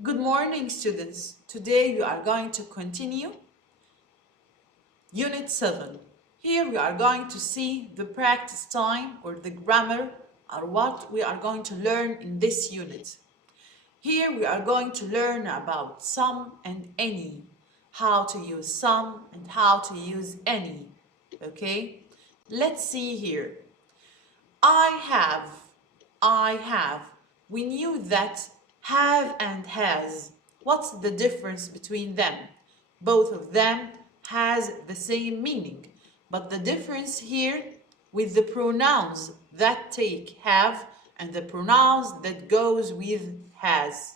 Good morning, students. Today we are going to continue Unit 7. Here we are going to see the practice time or the grammar or what we are going to learn in this unit. Here we are going to learn about some and any, how to use some and how to use any. Okay? Let's see here. I have. We knew that have and has. What's the difference between them? Both of them has the same meaning, but the difference here with the pronouns that take have and the pronouns that goes with has.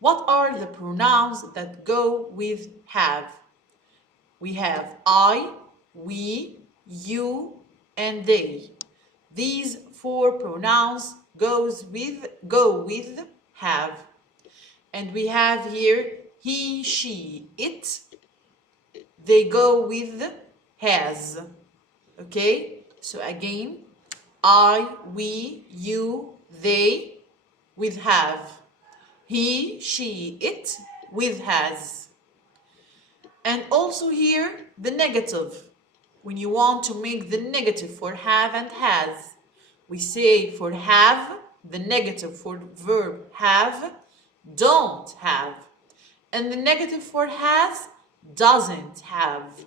What are the pronouns that go with have? We have I, we, you, and they. These four pronouns go with have. And we have here he, she, it. They go with has. Okay? So again, I, we, you, they with have. He, she, it with has. And also here, the negative. When you want to make the negative for have and has, we say for have, the negative for verb have, don't have. And the negative for has, doesn't have.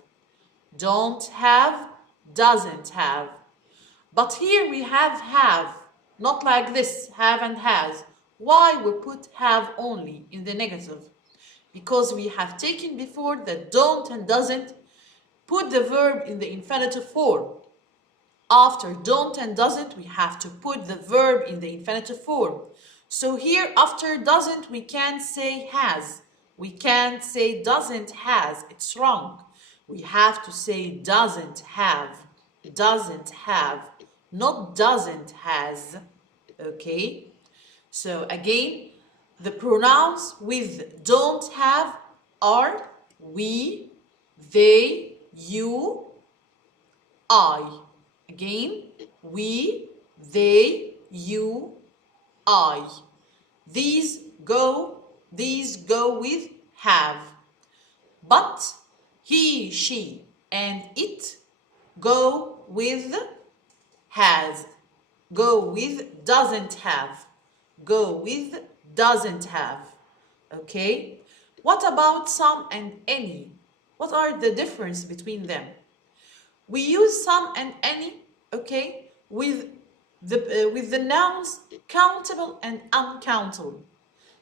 Don't have, doesn't have. But here we have, not like this, have and has. Why we put have only in the negative? Because we have taken before that don't and doesn't put the verb in the infinitive form. After don't and doesn't, we have to put the verb in the infinitive form. So here after doesn't, we can't say has. We can't say doesn't has. It's wrong. We have to say doesn't have. Doesn't have. Not doesn't has. Okay? So again, the pronouns with don't have are we, they, you, I. Again, we, they, you, I. These go with have. But he, she, and it go with has. Go with doesn't have. Go with doesn't have. Okay? What about some and any? What are the difference between them? We use some and any, okay, with the nouns countable and uncountable.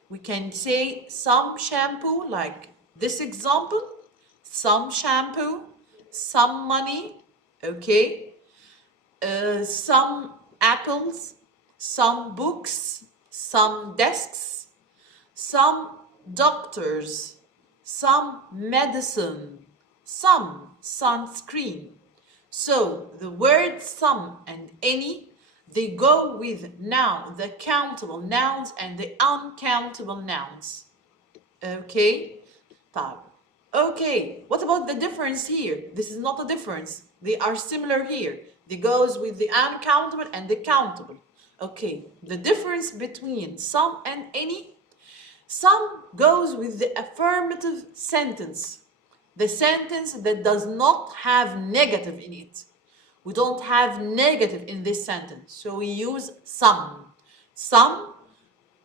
We can say some shampoo, like this example, some shampoo, some money, okay, some apples, some books, some desks, some doctors, some medicine, some sunscreen. So the words some and any, they go with now the countable nouns and the uncountable nouns. Okay? Okay, what about the difference here? This is not a difference. They are similar here. They goes with the uncountable and the countable. Okay, the difference between some and any, some goes with the affirmative sentence. The sentence that does not have negative in it. We don't have negative in this sentence, so we use some. Some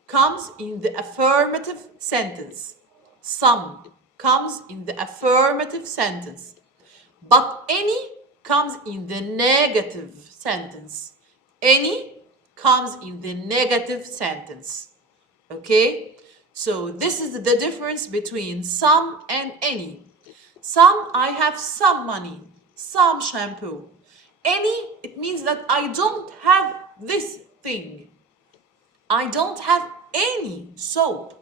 comes in the affirmative sentence. Some comes in the affirmative sentence. But any comes in the negative sentence. Any comes in the negative sentence. Okay? So this is the difference between some and any. Some, I have some money, some shampoo. Any, it means that I don't have this thing. I don't have any soap.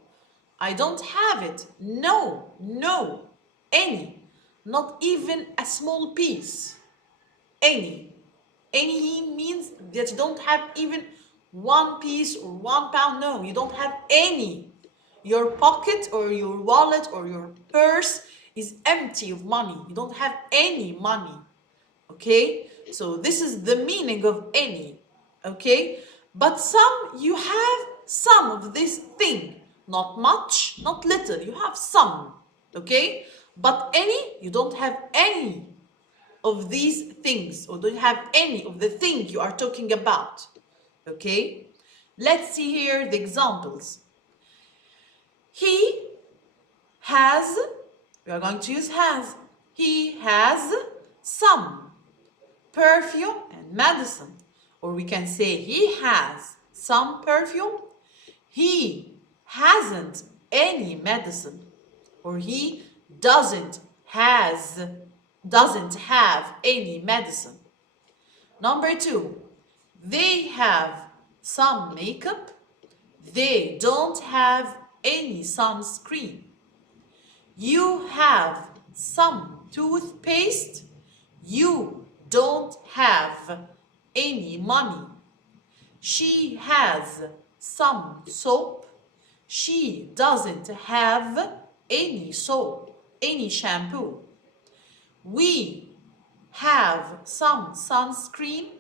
I don't have it. No, any. Not even a small piece. Any. Any means that you don't have even 1 piece or 1 pound. No, you don't have any. Your pocket or your wallet or your purse is empty of money. You don't have any money. Okay? So this is the meaning of any. Okay? But some, you have some of this thing, not much, not little. You have some, okay? But any, you don't have any of these things, or don't have any of the thing you are talking about, okay? Let's see here the examples. He has, we are going to use has. He has some perfume and medicine. Or we can say he has some perfume. He hasn't any medicine. Or he doesn't have any medicine. Number 2, they have some makeup. They don't have any sunscreen. You have some toothpaste. You don't have any money. She has some soap. She doesn't have any soap, any shampoo. We have some sunscreen.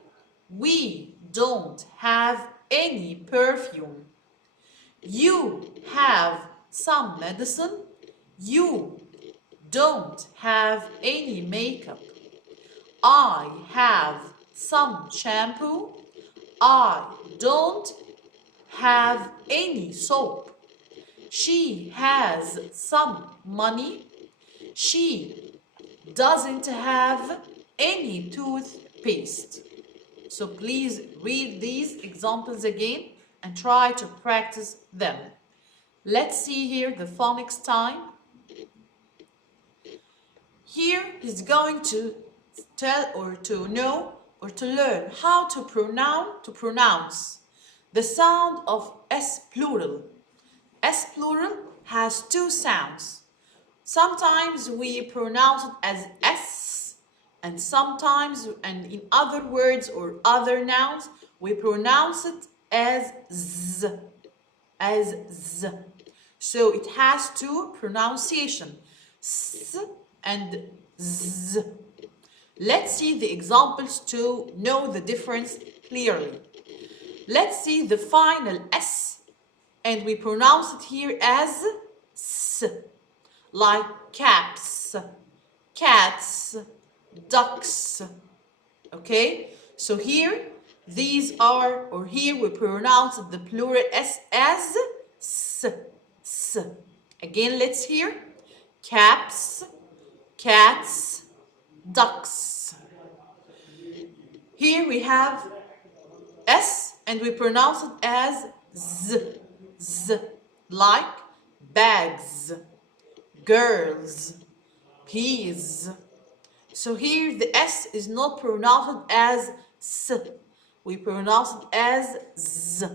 We don't have any perfume. You have some medicine. You don't have any makeup. I have some shampoo. I don't have any soap. She has some money. She doesn't have any toothpaste. So please read these examples again and try to practice them. Let's see here the phonics time. Here he's going to tell or to know or to learn how to pronounce the sound of S plural. S plural has two sounds. Sometimes we pronounce it as S, and sometimes, and in other words or other nouns, we pronounce it as Z, as Z. So it has two pronunciation, S and Z. Let's see the examples to know the difference clearly. Let's see the final S, and we pronounce it here as S, like caps, cats, ducks. Okay, so here these are, or here we pronounce the plural S as S, S. Again, let's hear caps, cats, ducks. Here we have S and we pronounce it as Z, Z, like bags, girls, peas. So here the S is not pronounced as S. We pronounce it as Z.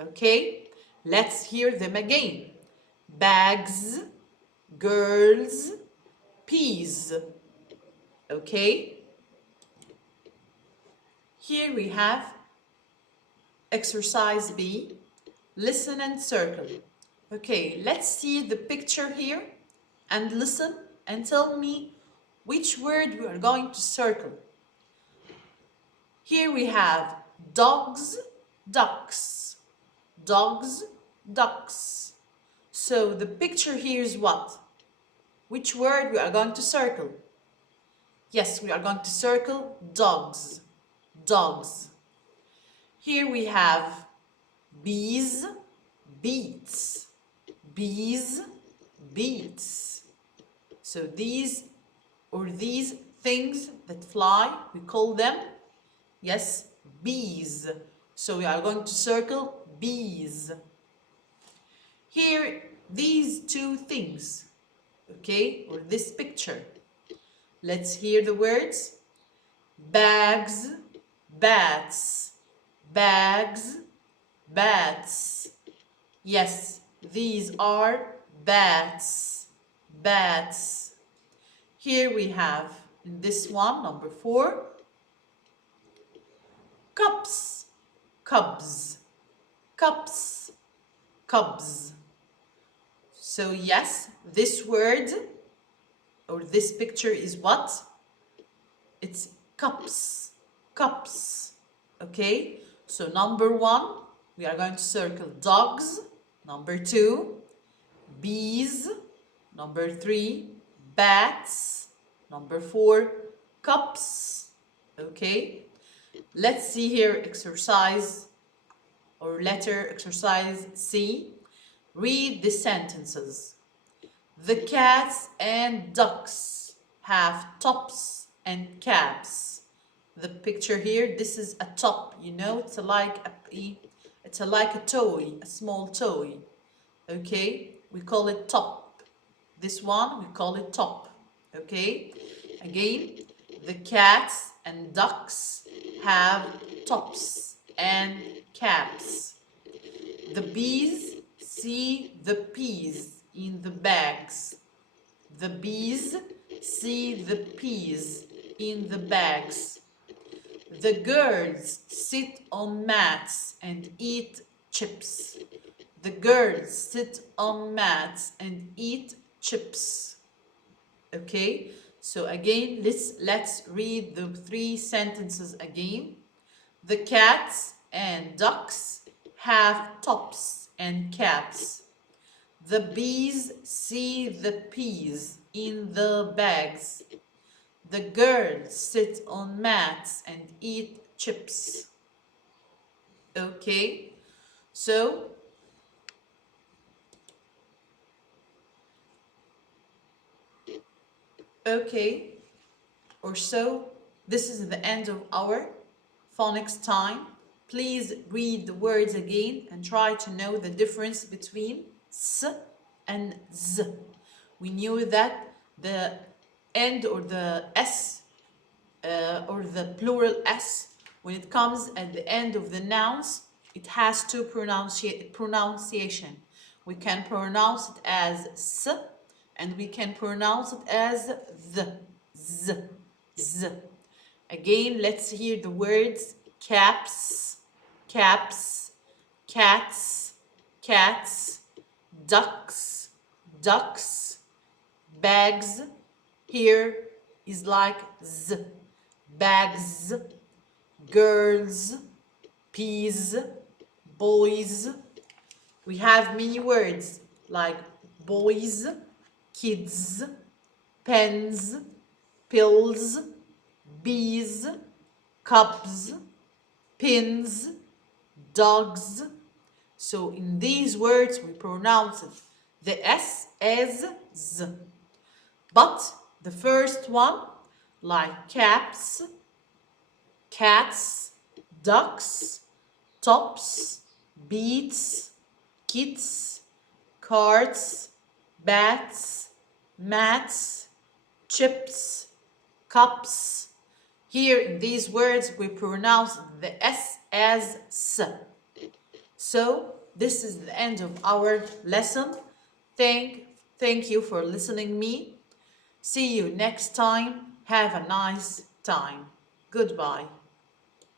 Okay? Let's hear them again. Bags, girls, peas. Okay? Here we have exercise B. Listen and circle. Okay, let's see the picture here and listen and tell me which word we are going to circle. Here we have dogs, ducks. Dogs, ducks. So the picture here is what? Which word we are going to circle? Yes, we are going to circle dogs. Dogs. Here we have bees, beets. Bees, beets. So these things that fly, we call them, yes, bees. So we are going to circle bees. Here, these two things, okay, or this picture. Let's hear the words. Bags, bats. Bags, bats. Yes, these are bats. Bats. Here we have, in this one, number 4, cups, cubs, cups, cubs. So yes, this word or this picture is what? It's cups, cups. Okay, so number 1, we are going to circle dogs, Number 2, bees. Number 3, bats. Number 4, cups. Okay, let's see here exercise or letter exercise C. Read the sentences. The cats and ducks have tops and caps. The picture here, this is a top, you know, it's like a toy, a small toy. Okay, we call it top. This one we call it top. Okay, again, the cats and ducks have tops and caps. The bees see the peas in the bags. The bees see the peas in the bags. The girls sit on mats and eat chips. The girls sit on mats and eat chips. Okay, so again, let's read the 3 sentences again. The cats and ducks have tops and caps. The bees see the peas in the bags. The girls sit on mats and eat chips. Okay, so this is the end of our phonics time. Please read the words again and try to know the difference between s and z. We knew that the end or the s or the plural s, when it comes at the end of the nouns, it has 2 pronunciation. We can pronounce it as s and we can pronounce it as the, z, z. Again, let's hear the words caps, caps, cats, cats, ducks, ducks, bags. Here is like z, bags, girls, peas, boys. We have many words like boys, kids, pens, pills, bees, cubs, pins, dogs. So in these words we pronounce it, the S as Z. But the first one, like caps, cats, ducks, tops, beets, kits, carts, bats, mats, chips, cups. Here in these words we pronounce the S as S. So this is the end of our lesson. Thank you for listening me. See you next time. Have a nice time. Goodbye.